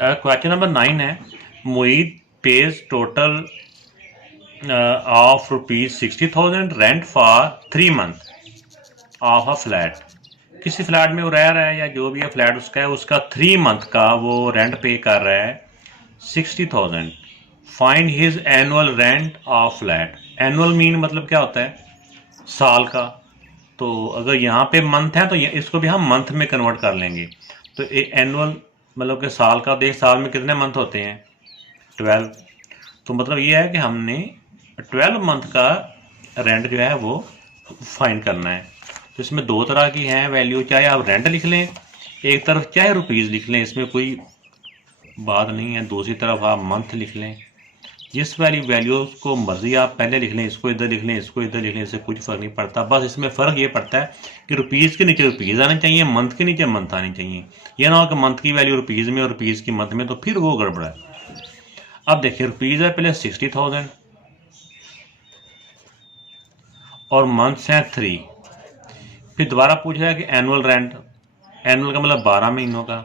Question number 9 है, Moid page total of ₹60,000 rent for 3 month of a flat. किसी flat में वो रह रहा है या जो भी है फ्लैट उसका है, उसका 3 मंथ का वो रेंट पे कर रहा है 60,000। Find his annual rent of flat. Annual mean मतलब क्या होता है, साल का। तो अगर यहाँ पे मंथ है तो इसको भी हम मंथ में कन्वर्ट कर लेंगे। तो एनुअल मतलब कि साल का, देख साल में कितने मंथ होते हैं, 12। तो मतलब ये है कि हमने 12 मंथ का रेंट जो है वो फाइंड करना है। तो इसमें दो तरह की हैं वैल्यू, चाहे आप रेंट लिख लें एक तरफ, चाहे रुपीज़ लिख लें, इसमें कोई बात नहीं है। दूसरी तरफ आप मंथ लिख लें। जिस वाली वैल्यूज़ को मर्जी आप पहले लिख लें, इसको इधर लिख लें, इसको इधर लिख लें, इससे कुछ फ़र्क नहीं पड़ता। बस इसमें फ़र्क ये पड़ता है कि रुपीज़ के नीचे रुपीज़ आने चाहिए, मंथ के नीचे मंथ आने चाहिए। ये ना हो कि मंथ की वैल्यू रुपीज़ में और रुपीज़ की मंथ में, तो फिर वो गड़बड़ है। अब देखिए, रुपीज़ है पहले 60,000 और मंथ्स हैं 3। फिर दोबारा पूछ रहा है कि एनुअल रेंट। एनुअल का मतलब 12 महीनों का।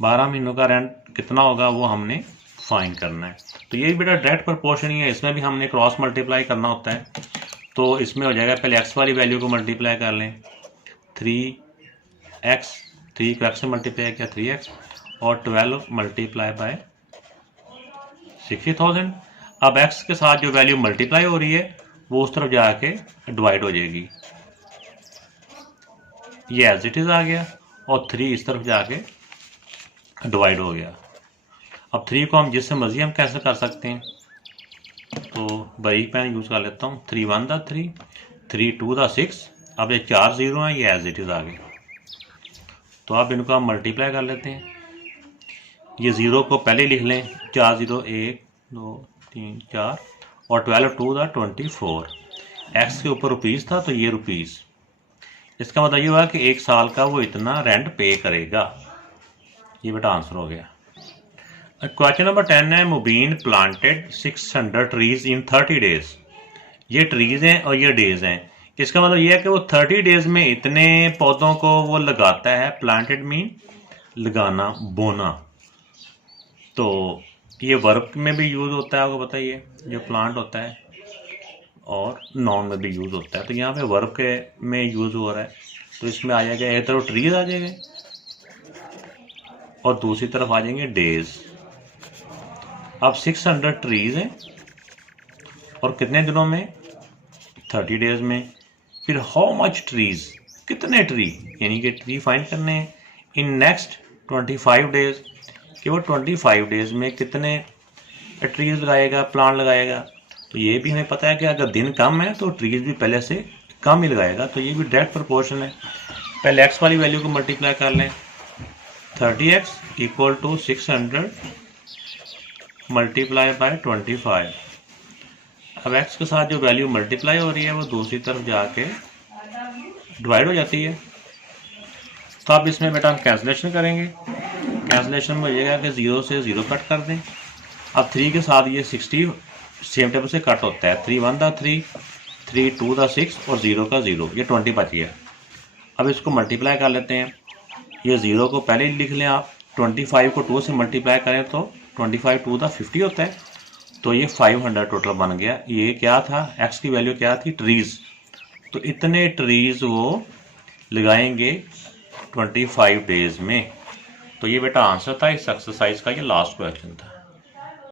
12 महीनों का रेंट कितना होगा वो हमने फाइंड करना है। तो ये भी बेटा डायरेक्ट प्रोपोर्शन ही है, इसमें भी हमने क्रॉस मल्टीप्लाई करना होता है। तो इसमें हो जाएगा, पहले एक्स वाली वैल्यू को मल्टीप्लाई कर लें, 3x, 3 को एक्स से मल्टीप्लाई किया 3x, और 12 मल्टीप्लाई बाय 60,000। अब x के साथ जो वैल्यू मल्टीप्लाई हो रही है वो उस तरफ जाके डिवाइड हो जाएगी, ये एज इट इज़ आ गया, और 3 इस तरफ जाके डिवाइड हो गया। अब 3 को हम जिससे मर्जी हम कैसे कर सकते हैं, तो बारीक पेन यूज़ कर लेता हूँ। 3 1 दा 3, 3 2 दा 6। अब ये 4 0 हैं, ये एज इट इज़ आ गए। तो अब इनको हम मल्टीप्लाई कर लेते हैं। ये ज़ीरो को पहले लिख लें, 4 0 1 2 3 4, और 12 2 दा 24। एक्स के ऊपर रुपीज़ था तो ये रुपीज़। इसका मतलब ये हुआ कि एक साल का वो इतना रेंट पे करेगा। ये बेटा आंसर हो गया। क्वेश्चन नंबर 10 है, मुबीन प्लांटेड 600 ट्रीज इन 30 डेज। ये ट्रीज हैं और ये डेज हैं। इसका मतलब ये है कि वो 30 डेज में इतने पौधों को वो लगाता है। प्लांटेड मीन लगाना, बोना। तो ये वर्ब में भी यूज़ होता है, आपको बताइए, जो प्लांट होता है, और नाउन में भी यूज़ होता है। तो यहाँ पे वर्ब के में यूज़ हो रहा है, तो इसमें आ जाएगा, एक तरफ ट्रीज आ जाएंगे और दूसरी तरफ आ जाएंगे डेज। अब 600 ट्रीज हैं और कितने दिनों में, 30 डेज में। फिर हाउ मच ट्रीज, कितने ट्री, यानी कि ट्री फाइंड करने हैं इन नेक्स्ट 25 डेज, कि वो 25 डेज में कितने ट्रीज लगाएगा, प्लांट लगाएगा। तो ये भी हमें पता है कि अगर दिन कम है तो ट्रीज भी पहले से कम ही लगाएगा। तो ये भी डायरेक्ट प्रोपोर्शन है। पहले एक्स वाली वैल्यू को मल्टीप्लाई कर लें, 30x equal to 600 multiply by 25। अब x के साथ जो वैल्यू मल्टीप्लाई हो रही है वो दूसरी तरफ जाके डिवाइड हो जाती है। तो अब इसमें बेटा हम कैंसिलेशन करेंगे। कैंसिलेशन में हो जाएगा कि 0 से 0 कट कर दें। अब 3 के साथ ये 60 सेम टेबल से कट होता है। 3 1 दा 3, 3 2 दा 6, और 0 का 0, ये 20 बच गया। अब इसको मल्टीप्लाई कर लेते हैं। ये 0 को पहले ही लिख लें आप, 25 को 2 से मल्टीप्लाई करें तो 25 2 दा 50 होता है। तो ये 500 टोटल बन गया। ये क्या था, एक्स की वैल्यू क्या थी, ट्रीज। तो इतने ट्रीज वो लगाएंगे 25 डेज में। तो ये बेटा आंसर था इस एक्सरसाइज का, ये लास्ट क्वेश्चन था।